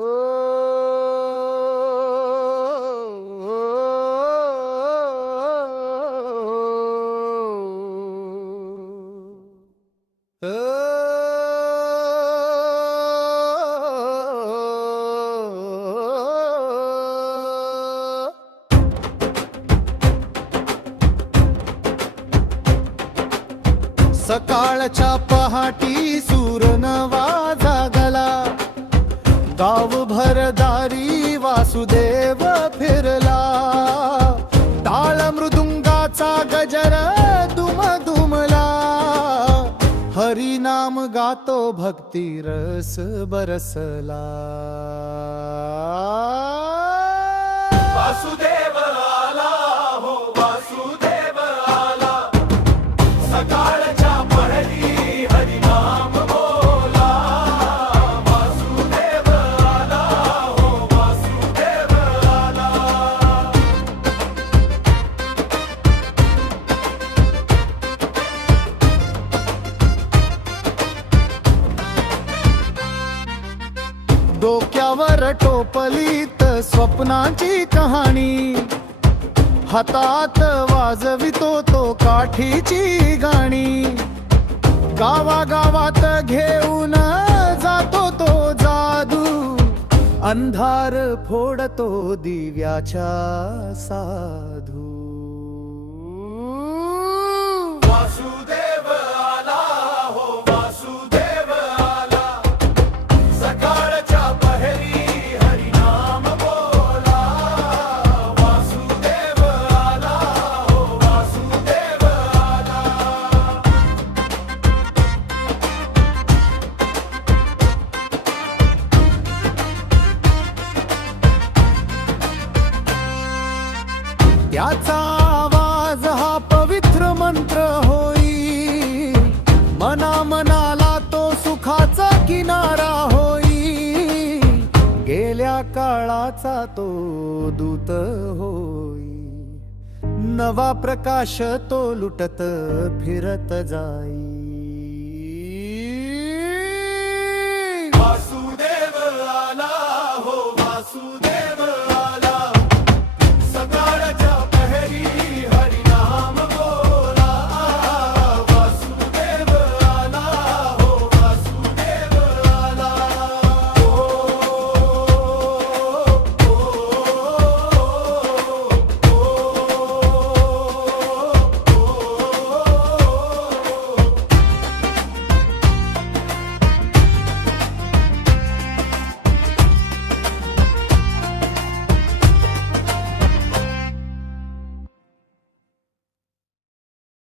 हो सकाळच्या पहाटी सूर नवा जागला, गावभर दारी वासुदेव फिरला, टाळ मृदुंगाचा गजर दुमदुमला, हरिनाम गातो भक्ती रस बरसला. वासुदेव आला हो वासुदेव आला, सकाळच्या पहरी हरिनाम बोला. वासुदेव आला हो वासुदेव आला. डोक्यावर टोपलीत स्वप्नाची कहाणी, हातात वाजवितो तो काठीची गाणी, गावागावात घेऊन जातो तो जादू, अंधार फोडतो दिव्याच्या साधू. वासुदेव आला हो वासुदेव आला, सकाळच्या पहरी हरिनाम बोला. वासुदेव आला हो वासुदेव आला. त्याचा आवाज हा पवित्र मंत्र होई, मना मनाला तो सुखाचा किनारा होई, गेल्या काळाचा तो दूत होई, नवा प्रकाश तो लुटत फिरत जाई.